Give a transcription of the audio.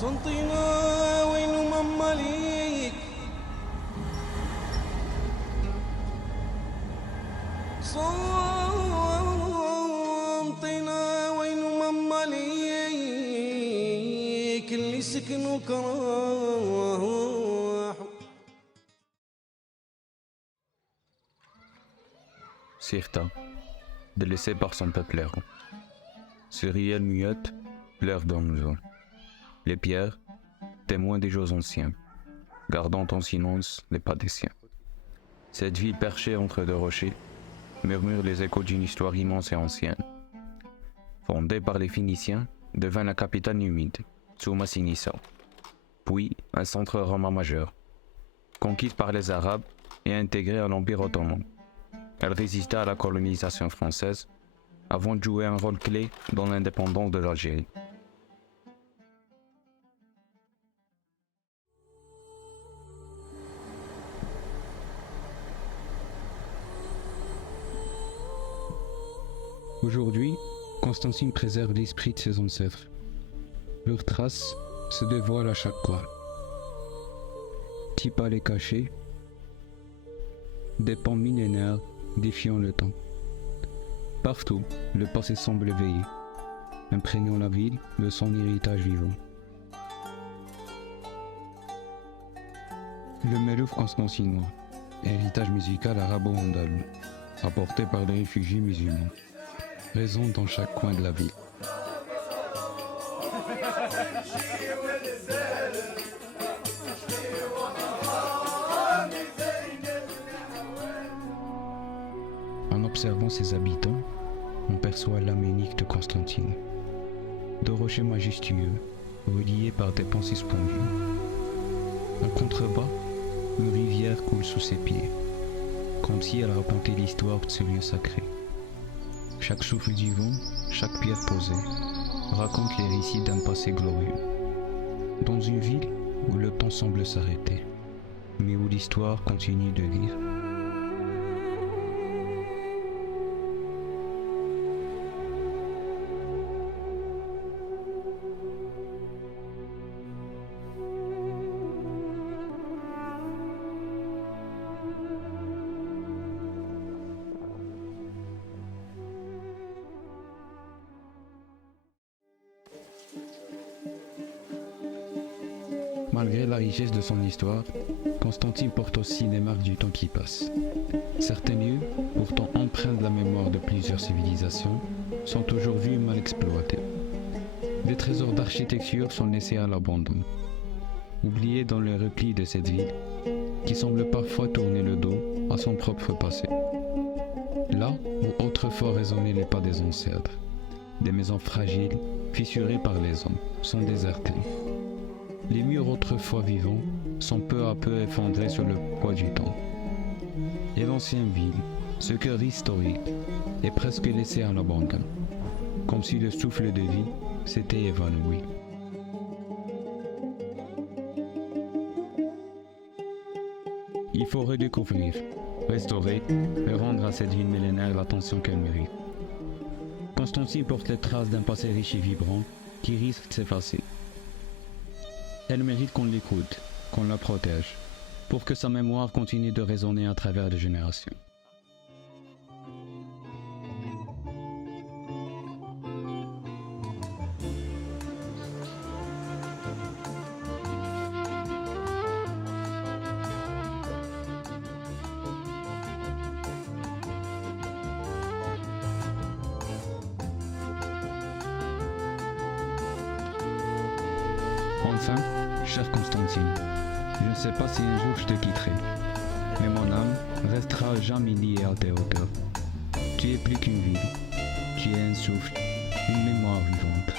صنطينا وين ماما ليك صنطينا وين ماما ليك اللي سكنوا كراهوا. Sirta, délaissé par son peuple errant. Cyrielle muette pleure dans nos eaux. Les pierres, témoins des jours anciens, gardant en silence les pas des siens. Cette ville perchée entre deux rochers murmure les échos d'une histoire immense et ancienne. Fondée par les Phéniciens, devint la capitale numide, Tsuma Sinissa, puis un centre romain majeur. Conquise par les Arabes et intégrée à l'Empire ottoman, elle résista à la colonisation française avant de jouer un rôle clé dans l'indépendance de l'Algérie. Aujourd'hui, Constantine préserve l'esprit de ses ancêtres. Leurs traces se dévoilent à chaque coin. Petit palais caché, des pans millénaires défiant le temps. Partout, le passé semble éveillé, imprégnant la ville de son héritage vivant. Le Melouf constantinois, héritage musical arabo-andalou, apporté par les réfugiés musulmans, résonne dans chaque coin de la ville. En observant ses habitants, on perçoit l'âme unique de Constantine. De rochers majestueux, reliés par des ponts suspendus. En contrebas, une rivière coule sous ses pieds, comme si elle racontait l'histoire de ce lieu sacré. Chaque souffle du vent, chaque pierre posée, raconte les récits d'un passé glorieux. Dans une ville où le temps semble s'arrêter, mais où l'histoire continue de vivre. Malgré la richesse de son histoire, Constantine porte aussi les marques du temps qui passe. Certains lieux, pourtant empreints de la mémoire de plusieurs civilisations, sont aujourd'hui mal exploités. Des trésors d'architecture sont laissés à l'abandon, oubliés dans le repli de cette ville, qui semble parfois tourner le dos à son propre passé. Là où autrefois résonnaient les pas des ancêtres, des maisons fragiles, fissurées par les hommes, sont désertées. Les murs autrefois vivants sont peu à peu effondrés sur le poids du temps. Et l'ancienne ville, ce cœur historique, est presque laissé à l'abandon, comme si le souffle de vie s'était évanoui. Il faut redécouvrir, restaurer et rendre à cette ville millénaire l'attention qu'elle mérite. Constantine porte les traces d'un passé riche et vibrant qui risque de s'effacer. Elle mérite qu'on l'écoute, qu'on la protège, pour que sa mémoire continue de résonner à travers les générations. Enfin, chère Constantine, je ne sais pas si un jour je te quitterai, mais mon âme restera jamais liée à tes hauteurs. Tu es plus qu'une ville, tu es un souffle, une mémoire vivante.